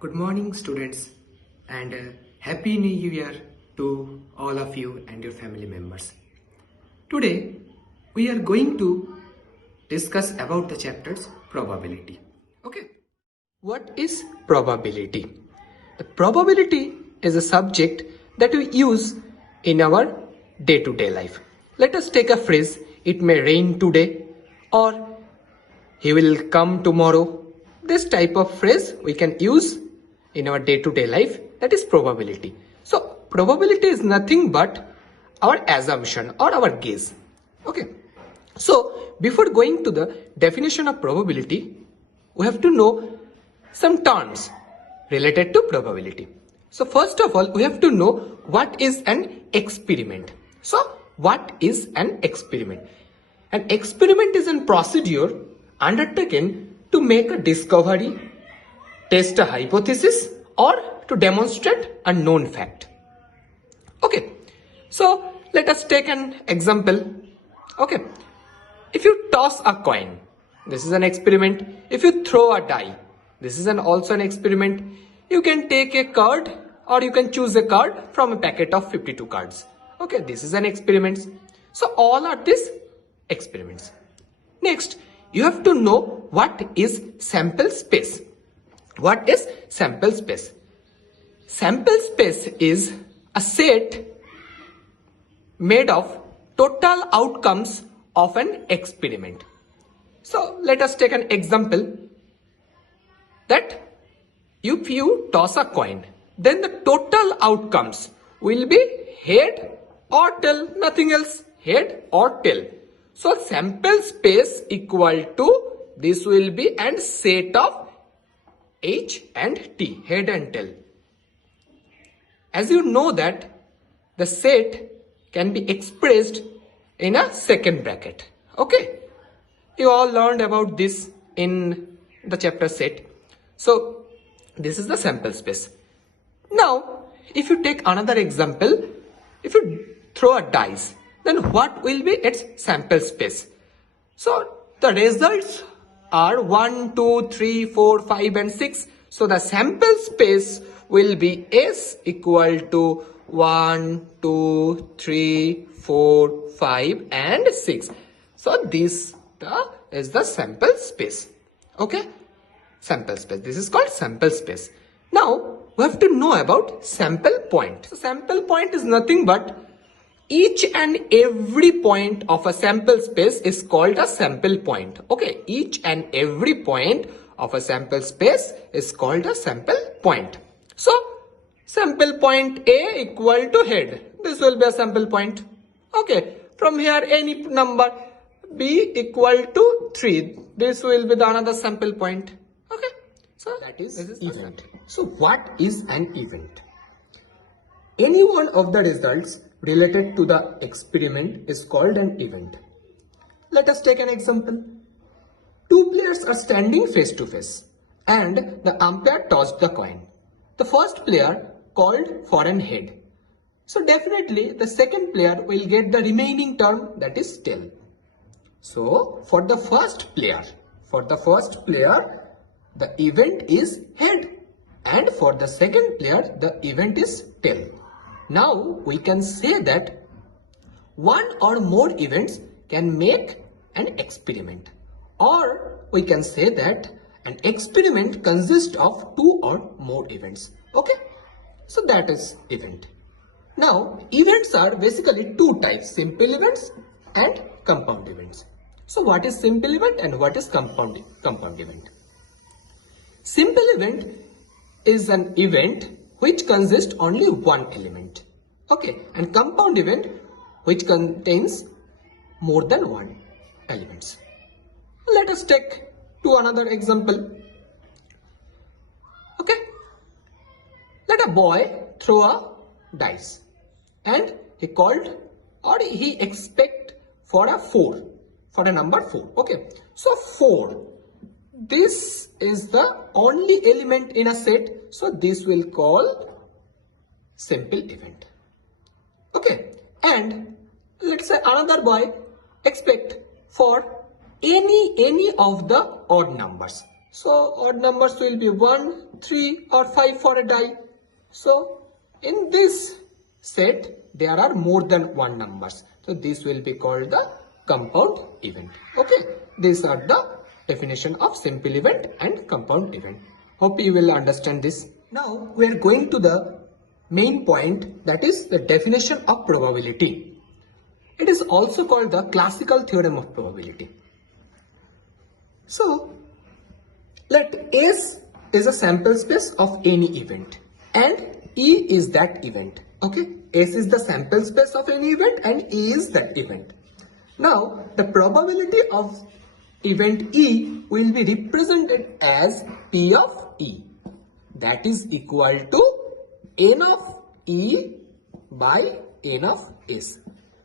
Good morning, students, and Happy New Year to all of you and your family members. Today, we are going to discuss about the chapter's probability. Okay. What is probability? The probability is a subject that we use in our day-to-day life. Let us take a phrase, it may rain today or he will come tomorrow. This type of phrase we can use in our day-to-day life, that is probability. So probability is nothing but our assumption or our guess. Okay. So before going to the definition of probability, we have to know some terms related to probability. So first of all, we have to know what is an experiment. So what is an experiment? An experiment is a procedure undertaken to make a discovery, test a hypothesis, or to demonstrate a known fact. Okay, so let us take an example. Okay, if you toss a coin, this is an experiment. If you throw a die, this is also an experiment. You can take a card or you can choose a card from a packet of 52 cards. Okay, this is an experiment. So all are these experiments. Next, you have to know what is sample space. What is sample space? Sample space is a set made of total outcomes of an experiment. So let us take an example that if you toss a coin, then the total outcomes will be head or tail, nothing else, head or tail. So sample space equal to, this will be and set of H and T, head and tail. As you know that the set can be expressed in a second bracket. Okay, you all learned about this in the chapter set. So this is the sample space. Now if you take another example, if you throw a dice, then what will be its sample space? So the results are 1, 2, 3, 4, 5 and 6. So the sample space will be S equal to 1, 2, 3, 4, 5 and 6. So this is the sample space. Okay, sample space. This is called sample space. Now we have to know about sample point. So sample point is nothing but each and every point of a sample space is called a sample point. Okay, each and every point of a sample space is called a sample point. So sample point A equal to head. This will be a sample point. Okay, from here any number B equal to 3. This will be the another sample point. Okay, so this is event. So what is an event? Any one of the results related to the experiment is called an event. Let us take an example. Two players are standing face to face and the umpire tossed the coin. The first player called for an head. So definitely the second player will get the remaining term, that is tail. So for the first player, the event is head, and for the second player the event is tail. Now we can say that one or more events can make an experiment, or we can say that an experiment consists of two or more events. Okay, so that is event. Now events are basically two types, simple events and compound events. So what is simple event and what is compound event? Simple event is an event which consists only one element. Okay, and compound event which contains more than one elements. Let us take to another example. Okay, let a boy throw a dice and he called or he expect for a 4, for a number 4. Okay, so 4, this is the only element in a set, so this will call simple event. Okay, and let's say another boy expect for any of the odd numbers. So odd numbers will be 1, 3 or 5 for a die. So in this set there are more than one numbers. So this will be called the compound event. Okay, these are the definition of simple event and compound event. Hope you will understand this. Now we are going to the main point, that is the definition of probability. It is also called the classical theorem of probability. So let S is a sample space of any event and E is that event. Okay, S is the sample space of any event and E is that event. Now the probability of event E will be represented as P of E, that is equal to N of E by N of S.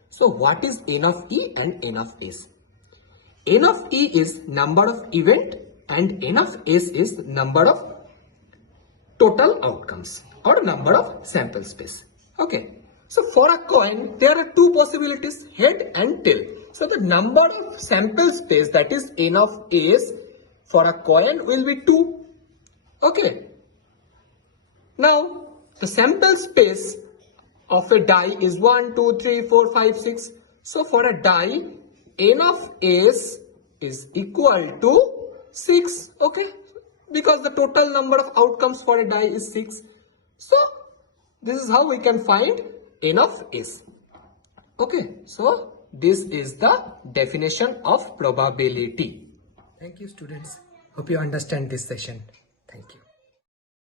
So what is N of E and N of S? N of E is number of event and N of S is number of total outcomes or number of sample space. Okay, so for a coin there are two possibilities, head and tail. So the number of sample space, that is N of S, for a coin will be 2. Okay, now the sample space of a die is 1, 2, 3, 4, 5, 6. So for a die, N of S is equal to 6. Okay, because the total number of outcomes for a die is 6. So this is how we can find N of S. Okay, so this is the definition of probability. Thank you, students. Hope you understand this session. Thank you.